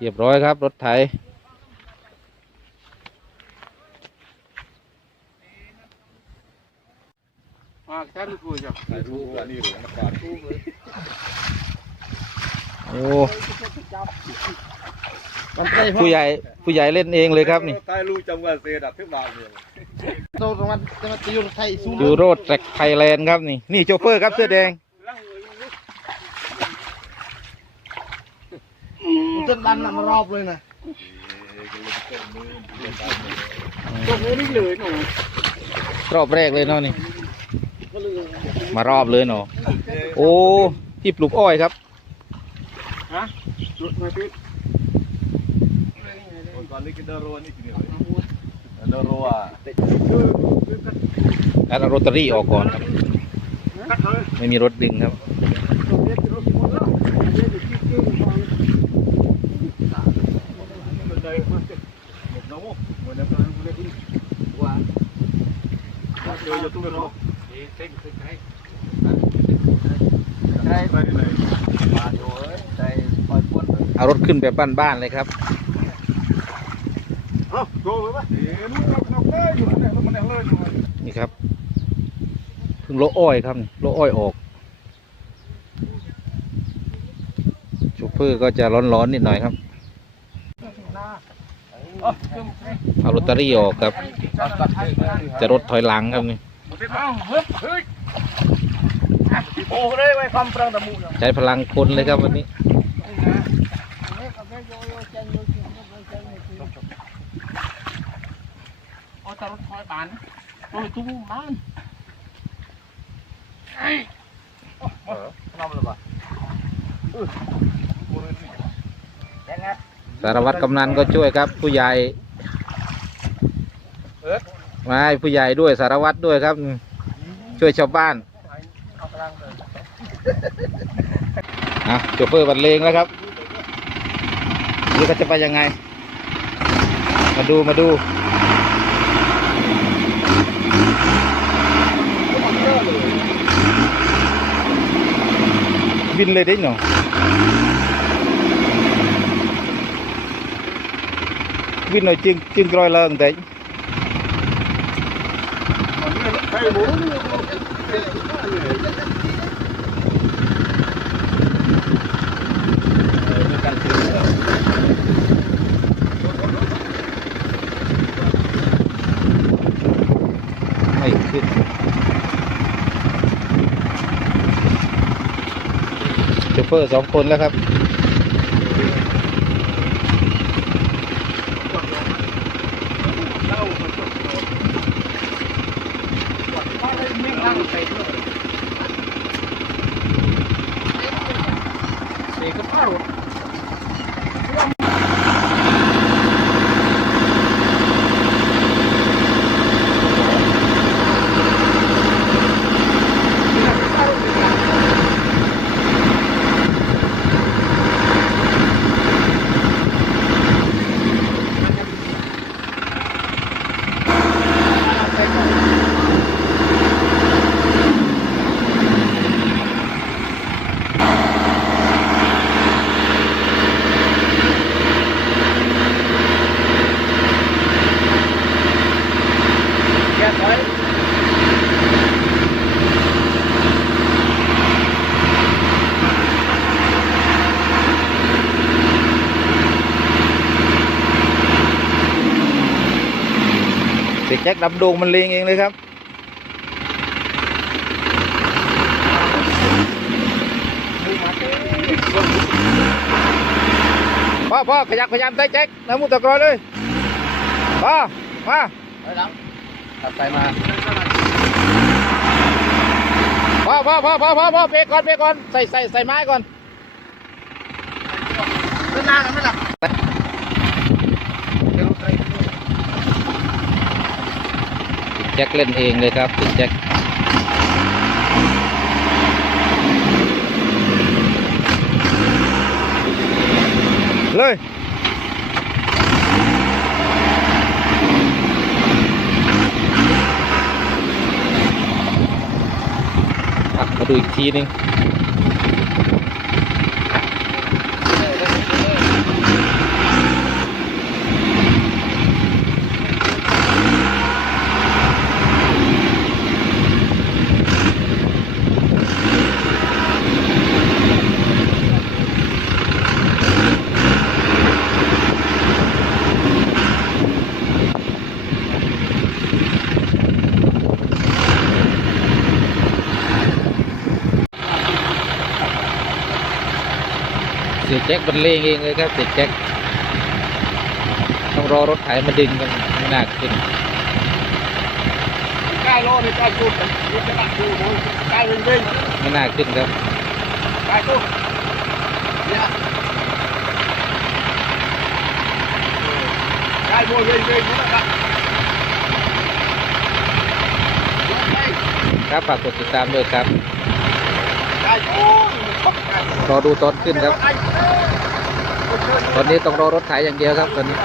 เรียบร้อยครับ รถไถมาแค่ลูกคุยจ้ะถ่ายรูปอันนี้หรือมาก่อนโอ้ผู้ใหญ่ผู้ใหญ่เล่นเองเลยครับนี่ถ่ายรูปจำวันเสียดับทึบดาวเนี่ยโตตรงนั้นจะมาตีอยู่ไทยสู้ยูโรแทร็กไทยแลนด์ครับนี่ นี่โชเฟอร์ครับเสื้อแดง จนดันน่ะมารอบเลยนะตรงนี้เลยหนูรอบแรกเลยเนาะนี่ มารอบเลยเนาะโอ้ที่ปลูกอ้อยครับฮะรถมาติดตอนนี้กินเดอร์โรนี่กินอะไรเดอร์โรอะแล้วเอาโรตารี่ออกก่อนครับกัดเลยไม่มีรถดึงครับ เอารถขึ้นแบบบ้านๆเลยครับนี่ครับเพิ่งโลอ้อยครับโลอ้อยออกชเฟอร์ก็จะร้อนๆนิดหน่อยครับ เอาโรตารี่ออกครับ จะรถถอยหลังครับนี่โอ้เลยไว้ความปรางตะมูเนาะใช้พลังคนเลยครับวันนี้เอาแต่รถคอยบานโอ้ยตุ้มบ้านน้ำเลยปะ สารวัตรกำนันก็ช่วยครับ ผู้ใหญ่ไม่ผู้ใหญ่ด้วยสารวัตรด้วยครับ ช่วยชาวบ้านอะโชเฟอร์บรรเลงแล้วครับนี่ก็จะไปยังไง มาดูมาดูบินเลยได้หนอ บินหน่อยจึงจึงกรอยเลิงแต่ให้หมูไม่ขึ้นโชเฟอร์สองคนแล้วครับ ไม่นั่งไปด้วยเด็กก็พารถ แก้ไว้ เด็กแจ็คดำดงมันเลงเองเลยครับ พ่อพ่อขยับขยับได้แจ็คน้ำมูกตะกรอยเลย พ่อ มาไปหลังตัดไปมา พ่อพ่อพ่อพ่อพ่อพ่อเบรกก่อนเบรกก่อน ใส่ใส่ใส่ไม้ก่อนเดินหน้ากันไหมล่ะ แจ็คเล่นเองเลยครับติดแจ็คเลยอะมาดูอีกทีหนึง เสียแจ็คบรรเลงเองเลยครับเสียแจ็คต้องรอรถไถมาดึงกันไม่น่าขึ้นใกล้โลนี่ใกล้จุดนี่จะตักดูโอ้ยใกล้เร่งไม่น่าขึ้นครับใกล้จุดเนี่ยใกล้โมยเร่งๆนะครับครับฝากกดติดตามด้วยครับใกล้จุด รอดูตอนขึ้นครับ ตอนนี้ต้องรอรถไถอย่างเดียวครับตอนนี้